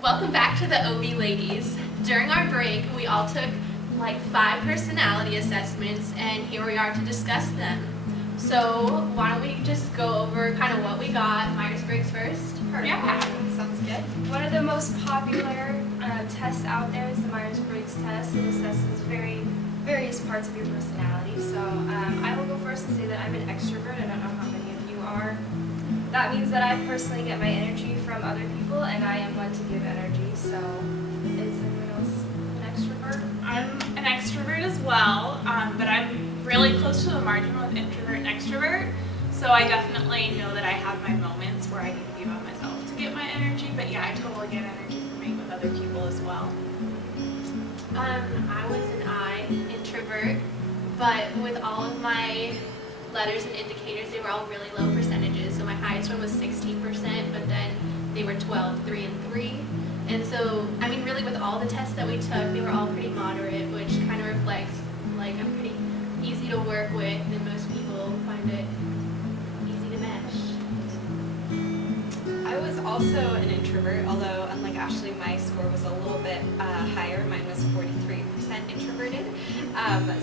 Welcome back to the OB ladies. During our break, we all took like 5 personality assessments, and here we are to discuss them. So why don't we just go over kind of what we got. Myers-Briggs first. Yeah, sounds good. One of the most popular tests out there is the Myers-Briggs test. It assesses various parts of your personality. So I will go first and say that I'm an extrovert. I don't know how many of you are. That means that I personally get my energy from other people, and I am one to give energy. So is anyone else an extrovert? I'm an extrovert as well, but I'm really close to the margin with introvert and extrovert. So I definitely know that I have my moments where I need to be by myself to get my energy. But yeah, I totally get energy from being with other people as well. I was an I, introvert, but with all of my letters and indicators, they were all really low percentages. So my highest one was 16%, but then they were 12, 3, and 3. And so, I mean, really with all the tests that we took, they were all pretty moderate, which kind of reflects, like, I'm pretty easy to work with, and most people find it easy to mesh. I was also an introvert, although unlike Ashley, my score was a little bit higher. Mine was 43% introverted.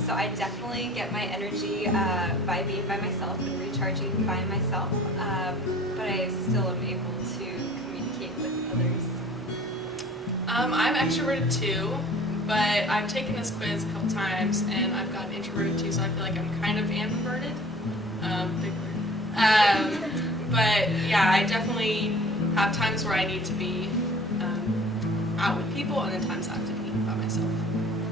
So I definitely get my energy by being by myself and recharging by myself, but I still am able to communicate with others. I'm extroverted too, but I've taken this quiz a couple times and I've gotten introverted too, so I feel like I'm kind of ambiverted. Big word. But yeah, I definitely have times where I need to be out with people, and then times I have to be by myself.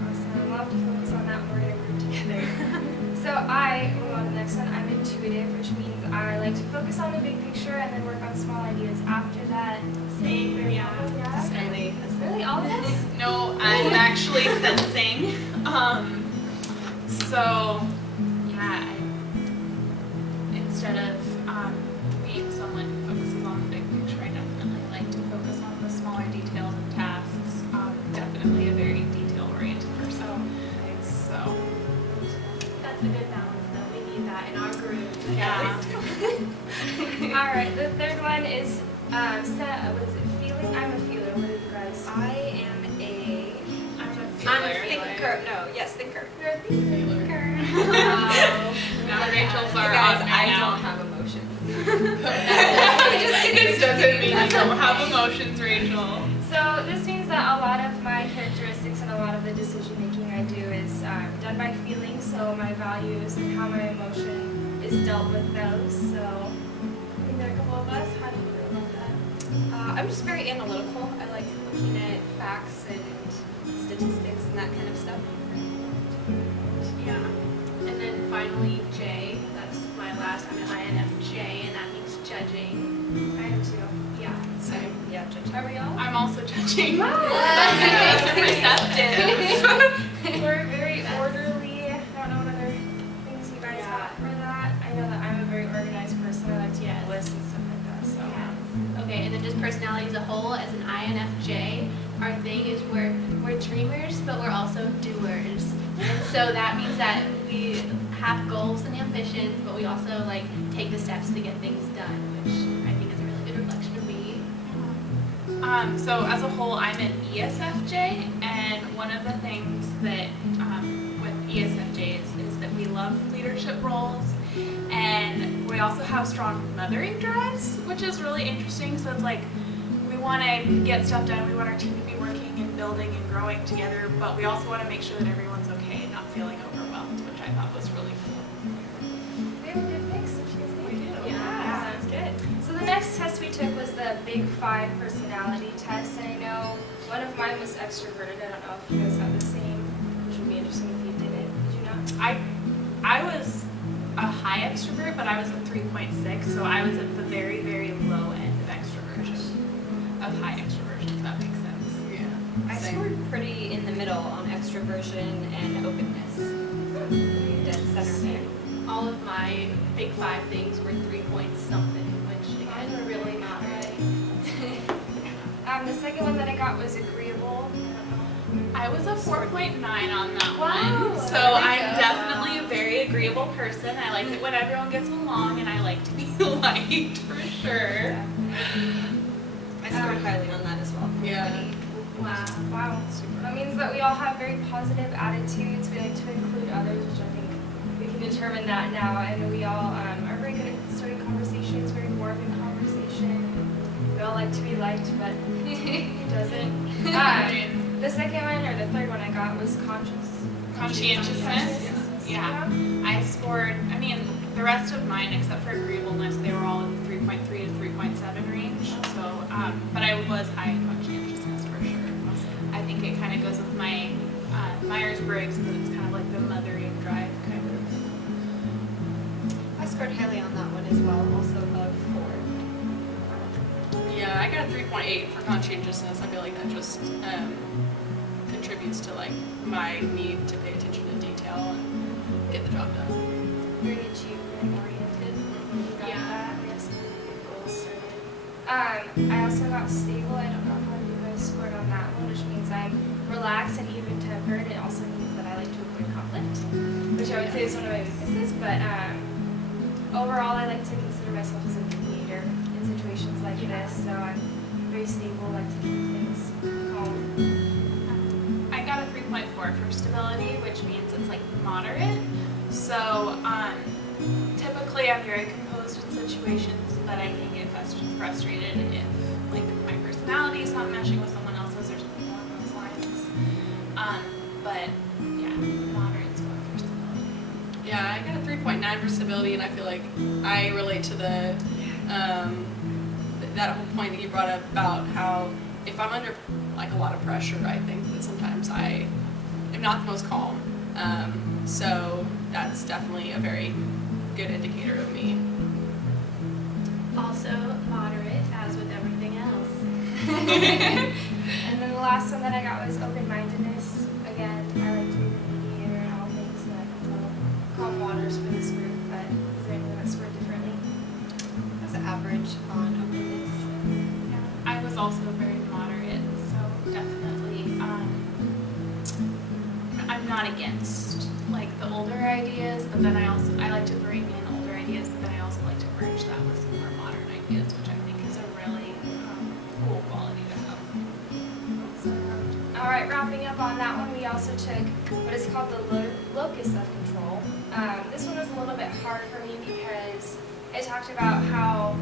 Awesome. We'll have to focus on that when we're going to group together. So I, move on to the next one, I'm intuitive, which means I like to focus on the big picture and then work on small ideas after that. Same, Yeah. Same. That's really all of us? No, I'm actually sensing. So yeah, instead of being someone who focuses on the big picture, I definitely like to focus on the smaller details and tasks. Definitely a very detail-oriented person. So That's a good balance, though. We need that in our group. yeah. All right, the third one is, what is it, feeling? I'm a feeler. What are you guys? I am a thinker. No, yes, thinker. You're a thinker. Now Rachel's You our guys, odd I man don't out. have emotions. This doesn't mean you don't have emotions, Rachel. So this means that a lot of my characteristics and a lot of the decision making I do is done by feeling. So my values and how my emotion is dealt with those. So I think there are a couple of us. How do you feel about that? I'm just very analytical. I like looking at facts and statistics and that kind of stuff. Yeah. And then finally, J. That's my last. I'm an INFJ, and that means judging. I am too. Yeah. Same. Yeah, judge. Are we all? I'm also judging. Wow. Perceptive. We're very orderly. I don't know what other things you guys have for that. I know that I'm a very organized person. I like to Yes. make lists and stuff like that. So. Okay, and then just personality as a whole, as an INFJ, our thing is we're dreamers, but we're also doers. And so that means that we have goals and ambitions, but we also like take the steps to get things done, which I think is a really good reflection of me. So as a whole, I'm an ESFJ, and one of the things that with ESFJs is that we love leadership roles, and we also have strong mothering drives, which is really interesting. So it's like we want to get stuff done, we want our team to be working and building and growing together, but we also want to make sure that everyone's okay and not feeling overwhelmed, which I thought was really cool. We have a good mix of things. We do. Yeah, sounds good. So the next test we took was the Big 5 personality test, and I know one of mine was extroverted. I don't know if you guys got the same, which would be interesting if you did it. Did you not? I was a high extrovert, but I was a 3.6, so I was at the very, very low end of extroversion, of high extroversion, if that makes sense. Yeah. I scored pretty in the middle on extroversion and openness. Dead center there. All of my big 5 things were 3 point something, which again, are really moderate. The second one that I got was agreeable. I was a 4.9 on that Wow, one, so there we I'm go. definitely a very agreeable person. I like it when everyone gets along, and I like to be liked for sure. I scored highly on that as well. Yeah. means that we all have very positive attitudes. We like to include others, which I think we can determine that now. And we all are very good at starting conversations, very warm in conversation. We all like to be liked, but who doesn't? The second one, or the third one I got was Conscientiousness. Yeah. I scored, I mean, the rest of mine, except for agreeableness, they were all in the 3.3 to 3.7 range. So, but I was high in conscientiousness for sure. I think it kind of goes with my Myers-Briggs, and it's kind of like the mothering drive kind of. I scored highly on that one as well, also above 4. Yeah, I got a 3.8 for conscientiousness. I feel like that just contributes to like my need to pay attention to detail and get the job done. very achievement oriented. Got Yeah. that. We have some really good goals started. I also got stable. I don't know how you guys scored on that one, which means I'm relaxed and even tempered. It also means that I like to avoid conflict, which I would say is one of my weaknesses. But overall, I like to consider myself as a good leader in situations like this. So I'm very stable. Like to keep things calm. I got a 3.4 for stability, which means it's like moderate. So typically I'm very composed in situations, but I can get frustrated if like my personality is not meshing with someone else's or something along those lines. But yeah, moderate score for stability. Yeah, I got a 3.9 for stability, and I feel like I relate to the that whole point that you brought up about how if I'm under like a lot of pressure, I think that sometimes I am not the most calm. So that's definitely a very good indicator of me. Also moderate, as with everything else. And then the last one that I got was open-mindedness. Again, I like to be the mediator in all things, and I can tell calm waters for this group. But is there anyone that scored differently? That's average on openness. I was also very moderate, so definitely I'm not against like the older ideas, but then I like to bring in older ideas, but then I also like to merge that with some more modern ideas, which I think is a really cool quality to have. All right, wrapping up on that one, we also took what is called the locus of control. This one was a little bit hard for me because it talked about how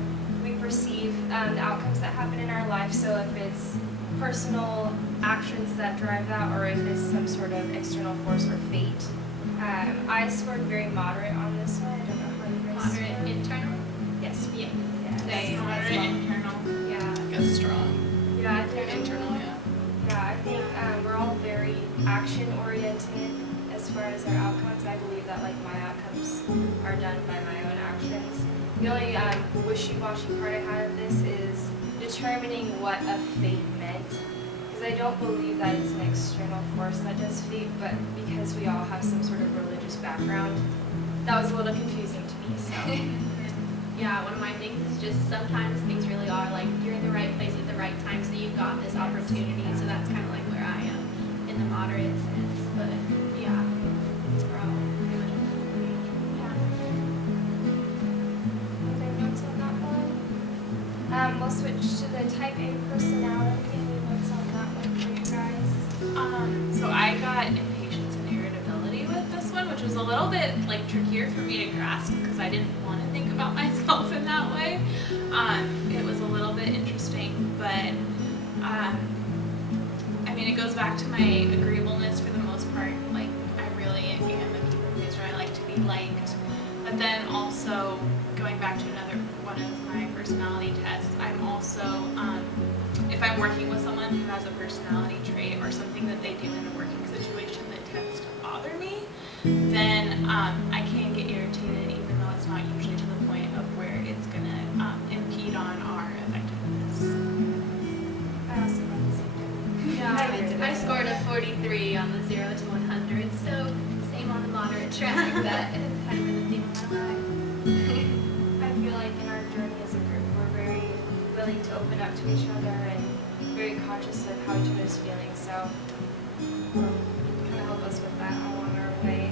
we perceive the outcomes that happen in our life. So if it's personal actions that drive that, or if it's some sort of external force or fate. I scored very moderate on this one. I don't know how you guys Moderate scored. internal? Yes. Yeah. Yes. Same. Moderate internal. Yeah. I guess strong. Yeah, I think Internal, yeah. Yeah, I think we're all very action-oriented as far as our outcomes. I believe that like my outcomes are done by my own actions. The only wishy-washy part I had of this is determining what a fate meant. Because I don't believe that it's an external force that does fate, but because we all have some sort of religious background, that was a little confusing to me. So. Yeah, one of my things is just sometimes things really are like you're in the right place at the right time, so you've got this opportunity. So that's kind of like where I am in the moderate sense. But yeah, we're all pretty much on the same page. Other notes on that one? We'll switch to the type A personality. Any notes on that one for you guys? So I got impatience and irritability with this one, which was a little bit like trickier for me to grasp because I didn't want to think about myself in that way. It was a little bit interesting, but I mean, it goes back to my agreeableness for the most part. Like, I really am a people pleaser. I like to be liked. But then also, going back to another one of my personality tests, I'm also, if I'm working with someone who has a personality trait or something that they do in a working situation that tends to bother me, then I can get irritated, even though it's not usually to the point of where it's going to impede on our effectiveness. I also got the same thing. Yeah, I scored a 43 on the 0 to 100, so same on the moderate track. That has kind of been the theme of my life. I feel like in our journey as a group, we're very willing to open up to each other and very conscious of how each other's feeling. So, kind of help us with that along our way.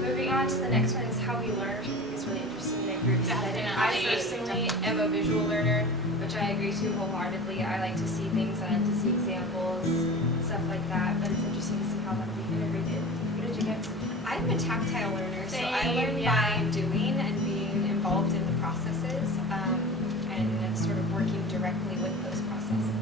Moving on to the next one is how we learn, which I think is really interesting in a group setting. I Definitely. personally am a visual learner, which I agree to wholeheartedly. I like to see things, I like to see examples, stuff like like that, but it's interesting to see how that will be integrated. What did you get? I'm a tactile learner, so I Same, learn yeah. by doing and being involved in the processes and sort of working directly with those processes.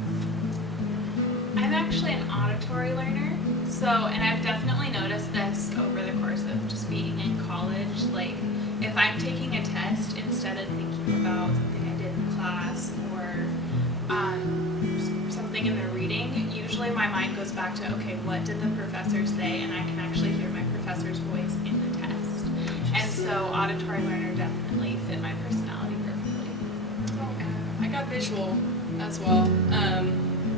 I'm actually an auditory learner, and I've definitely noticed this over the course of just being in college. Like, if I'm taking a test, instead of thinking about something I did in class or something in the reading, usually my mind goes back to, okay, what did the professor say? And I can actually hear my professor's voice in the test. And so auditory learner definitely fit my personality perfectly. I got visual as well,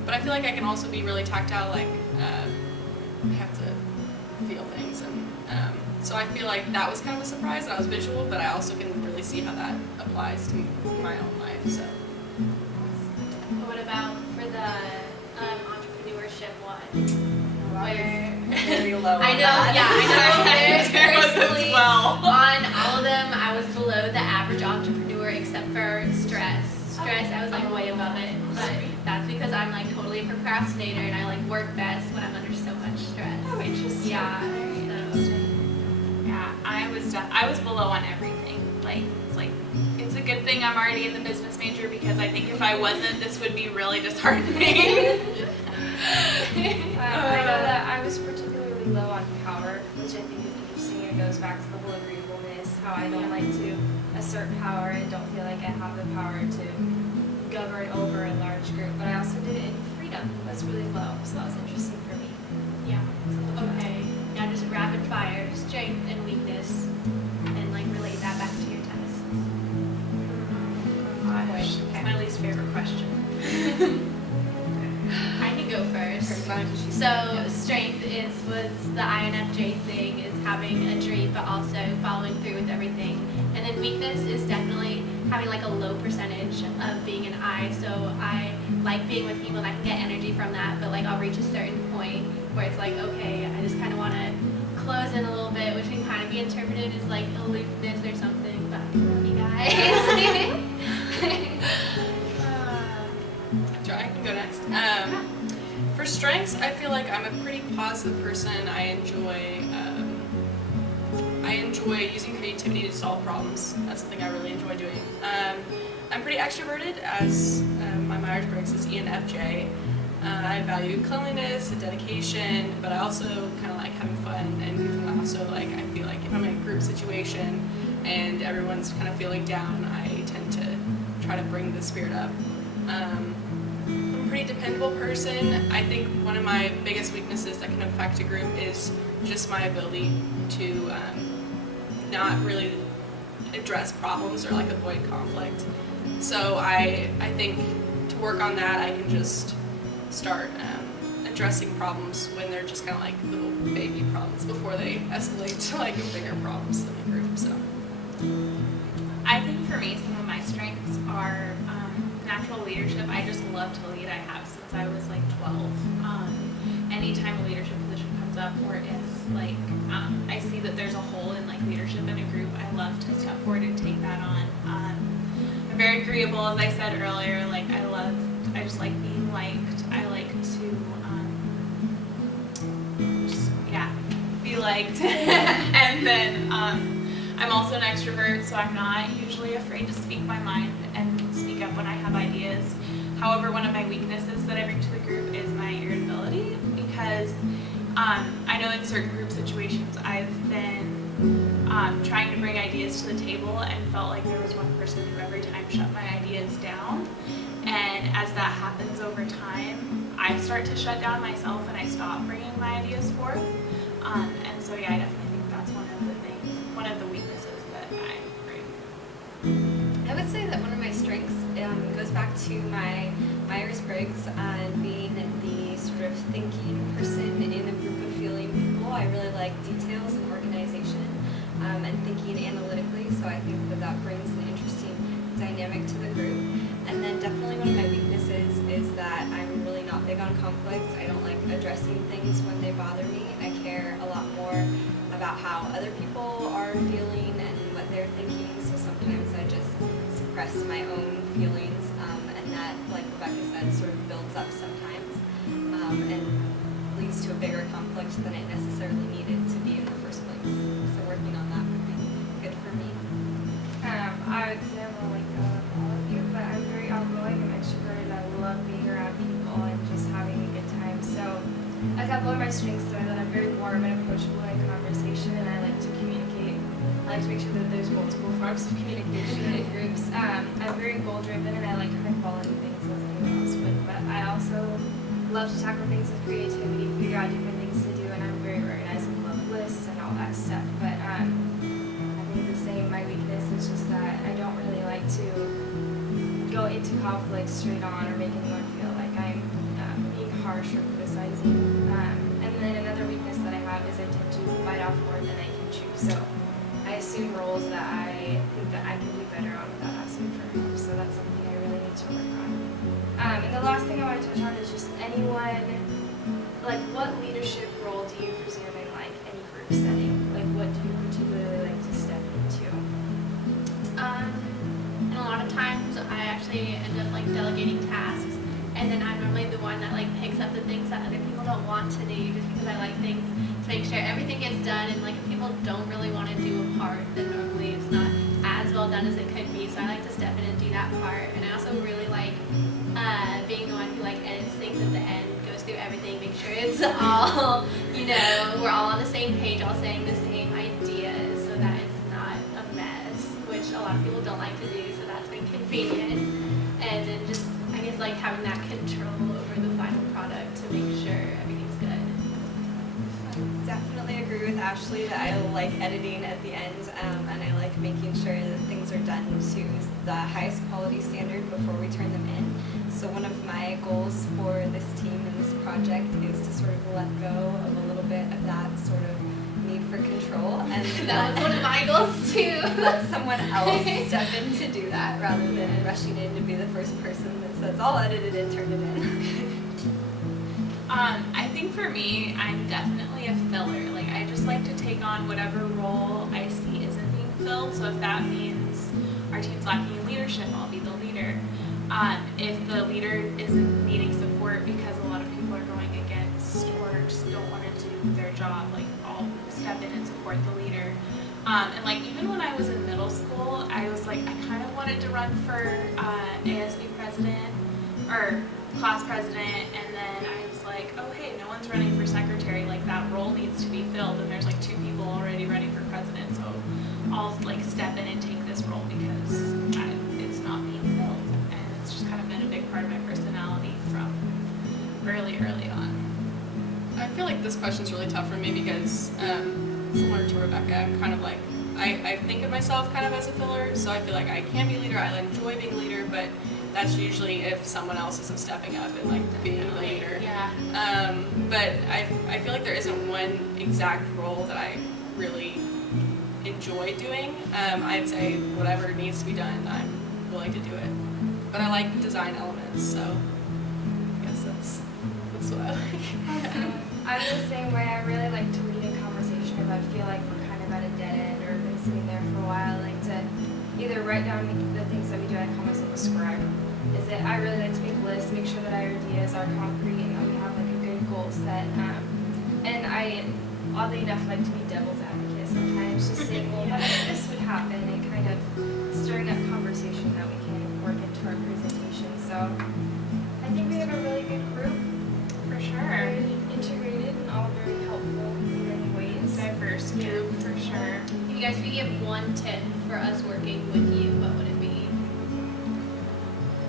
but I feel like I can also be really tactile. Like I have to feel things, and so I feel like that was kind of a surprise that I was visual, but I also can really see how that applies to my own life. So. What about for the entrepreneurship one? Where Very low. I on know, that. yeah, I know. There was as Personally, well. on all of them, I was below the average entrepreneur except for stress. Stress, I was like way above it, but that's because I'm like totally a procrastinator and I like work best when I'm under so much stress. Oh, interesting. Yeah. So. Yeah, I was below on everything. Like, it's a good thing I'm already in the business major, because I think if I wasn't, this would be really disheartening. I know that I was particularly low on power, which I think is interesting. It goes back to the whole agreeableness, how I don't like to assert power and don't feel like I have the power to govern over a large group. But I also did it in freedom. That's really low, so that was interesting for me. Yeah. Okay. Now just rapid fire, strength and weakness, and like relate that back to your tests. Gosh, it's my least favorite question. I can go first. So strength was the INFJ thing, is having a dream but also following through with everything. And then weakness is definitely having like a low percentage of being an I. So I like being with people and I can get energy from that, but like I'll reach a certain point where it's like, okay, I just kind of want to close in a little bit, which can kind of be interpreted as like aloofness or something, but I love you guys. I can go next. For strengths, I feel like I'm a pretty positive person. I enjoy using creativity to solve problems. That's something I really enjoy doing. I'm pretty extroverted, as my Myers-Briggs is ENFJ. I value cleanliness and dedication, but I also kind of like having fun and goofing off. So like I feel like if I'm in a group situation and everyone's kind of feeling down, I tend to try to bring the spirit up. I'm a pretty dependable person. I think one of my biggest weaknesses that can affect a group is just my ability to not really address problems or like avoid conflict. So I think to work on that, I can just start addressing problems when they're just kind of like little baby problems before they escalate to like bigger problems in the group. So I think for me, some of my strengths are natural leadership. I just love to lead. I have since I was like 12. Anytime a leadership position comes up, or if like I see that there's a hole in like leadership in a group, I love to step forward and take that on. I'm very agreeable, as I said earlier. Like I just like being liked. I like to be liked. And then I'm also an extrovert, so I'm not usually afraid to speak my mind and speak up when I have ideas. However, one of my weaknesses that I bring to the group is my irritability, because I know in certain group situations I've been trying to bring ideas to the table and felt like there was one person who every time shut my ideas down. And as that happens over time, I start to shut down myself and I stop bringing my ideas forth. And so yeah, I definitely think that's one of the weaknesses that I bring. I would say that one of my strengths goes back to my Myers-Briggs and being the sort of thinking person in a group of feeling people. I really like details and organization and thinking analytically, so I think that brings an interesting dynamic to the group. And then definitely one of my weaknesses is that I'm really not big on conflict. I don't like addressing things when they bother me. I care a lot more about how other people are feeling and what they're thinking, so sometimes I just suppress my own feelings, and that, like Rebecca said, sort of builds up sometimes. And leads to a bigger conflict than it necessarily needed to be in the first place. So working on that would be good for me. I would say I'm like all of you, but I'm very outgoing. I'm extroverted. I love being around people and just having a good time. So a couple of my strengths are that I'm very warm and approachable in conversation, and I like to communicate. I like to make sure that there's multiple forms of communication in groups. I'm very goal driven, and I like high quality things as anyone else would. But I also love to tackle things with creativity, figure out different things to do, and I'm very organized and love lists and all that stuff. But I think the same. My weakness is just that I don't really like to go into conflict straight on or make anyone feel like I'm being harsh or criticizing. And then another weakness that I have is I tend to bite off more than I can chew. So I assume roles that I think that I can do better on without asking for help. So that's something I really need to work on. And the last thing I want to touch on is just anyone, like what leadership role do you presume in like any group setting? Like what do you particularly like to step into? And a lot of times I actually end up like delegating tasks, and then I'm normally the one that like picks up the things that other people don't want to do, just because I like things to make sure everything gets done. And like if people don't really want to do a part, then normally it's not as well done as it could be. So I like to step in and do that part. And I also really like being the one who like edits things at the end, goes through everything, make sure it's all, you know, we're all on the same page, all saying the same ideas, so that it's not a mess, which a lot of people don't like to do, so that's been convenient. And then just, I guess, like having that control over the final product to make sure everything's good. Definitely agree with Ashley that I like editing at the end, and I like making sure that things are done to the highest quality standard before we turn them in. So one of my goals for this team and this project is to sort of let go of a little bit of that sort of need for control and That was one of my goals too. let someone else step in to do that rather than rushing in to be the first person that says, I'll edit it and turn it in. I think for me, I'm definitely a filler. Like, I just like to take on whatever role I see isn't being filled. So if that means our team's lacking in leadership, I'll be the leader. If the leader isn't needing support because a lot of people are going against or just don't want to do their job, like, I'll step in and support the leader. And like, even when I was in middle school, I was like, I kind of wanted to run for ASB president or class president, and then I was like, oh hey, no one's running for secretary, like that role needs to be filled, and there's like 2 people already running for president, so I'll like step in and take this role because it's not being filled, and it's just kind of been a big part of my personality from early on. I feel like this question's really tough for me because, similar to Rebecca, I'm kind of like, I think of myself kind of as a filler, so I feel like I can be a leader, I enjoy being a leader, but that's usually if someone else isn't stepping up and like being the leader. Yeah. But I feel like there isn't one exact role that I really enjoy doing. I'd say whatever needs to be done, I'm willing to do it. But I like design elements, so I guess that's what I like. I'm the same way. I really like to lead in conversation if I feel like we're kind of at a dead end or been sitting there for a while. I like to either write down the things that we do. I call myself a scribe. I really like to make lists, make sure that our ideas are concrete and that we have like a good goal set. And I, oddly enough, like to be devil's advocate sometimes, just saying, well, what if this would happen, and kind of stirring up conversation that we can work into our presentation. So I think we have a really good group. For sure. Very integrated and all very helpful in many ways. Diverse group, for sure. If you guys could give one tip for us working with you, what would it be?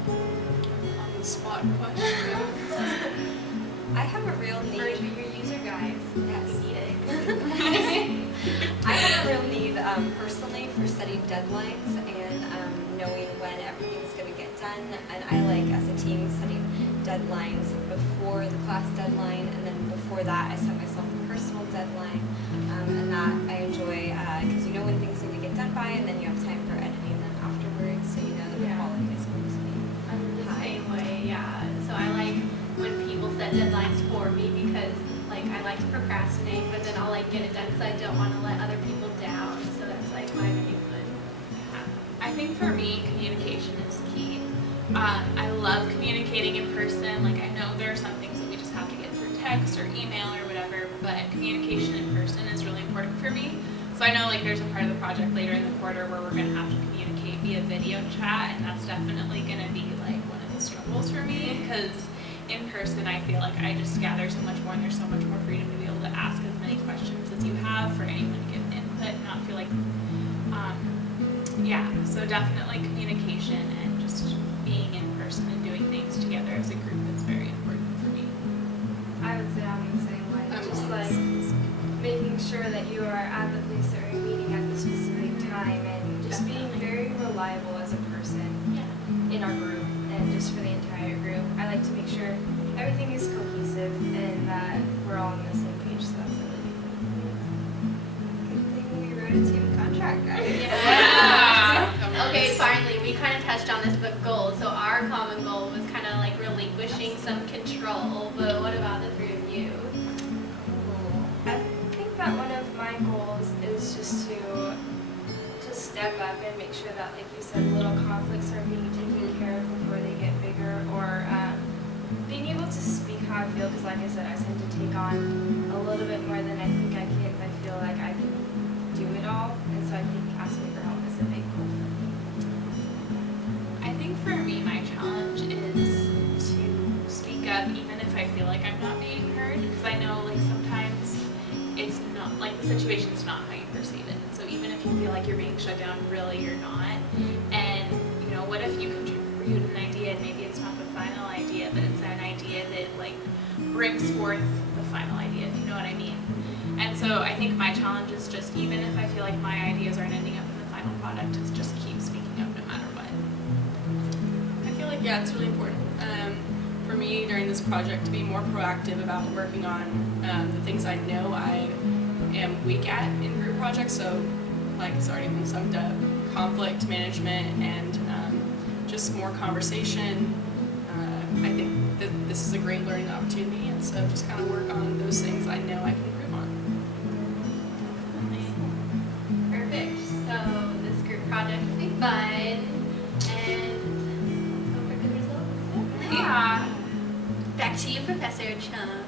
On the spot question. I have a real For need. your user guys. Yes. We need it. I have a real need personally for setting deadlines and knowing when everything's going to get done. And I like, as a team, setting deadlines before the class deadline, and then before that I set myself a personal deadline. And that I enjoy because you know when things need to get done by, and then you have time for editing them afterwards, so you know that the Yeah. quality is going to be I'm the high. same way, yeah. So I like when people set deadlines for me because like I like to procrastinate, but then I'll like get it done because I don't want to let other people down. So that's like my main one. I think for me, communication is key. I love communicating in person. Like, I know there are some things that we just have to get through text text or email or whatever, but communication in person is really important for me. So I know like there's a part of the project later in the quarter where we're gonna have to communicate via video chat, and that's definitely gonna be like one of the struggles for me, because in person I feel like I just gather so much more and there's so much more freedom to be able to ask as many questions as you have for anyone to give input and not feel like, yeah, so definitely communication and just being in person and doing things together as a group is very important for me. I would say I'm the same way. Just like making sure that you are at the place that you're meeting at the specific time, and just being very reliable as a person Yeah. in our group and just for the entire group. I like to make sure everything is cohesive and that we're all on the same page, so that's really Good thing we wrote a team contract, guys. Yeah. Okay, finally, we kind of touched on this, but goals. So our common goal was kind of like relinquishing some control, but what about the three of you? I think that one of my goals is just to step up and make sure that, like you said, little conflicts are being taken care of before they get bigger, or being able to speak how I feel, because like I said, I tend to take on a little bit more than I think I can, if I feel like I can do it all, and so I think asking for help is a big goal for me. I think for me, my challenge is to speak up even if I feel like I'm not being heard, because I know like sometimes it's not, like the situation's not how you perceive it. So even if you feel like you're being shut down, really you're not. And you know, what if you contribute an idea and maybe it's not the final idea, but it's an idea that like brings forth the final idea, if you know what I mean. And so I think my challenge is just, even if I feel like my ideas aren't ending up in the final product, is just keep speaking up no matter what. I feel like, yeah, it's really important for me during this project to be more proactive about working on the things I know I am weak at in group projects. So, like it's already been summed up, conflict management and just more conversation. I think that this is a great learning opportunity, and so just kind of work on those things I know I can improve on. Perfect. So this group project will be fun, and let's hope for good results. Yeah. Back to you, Professor Chung.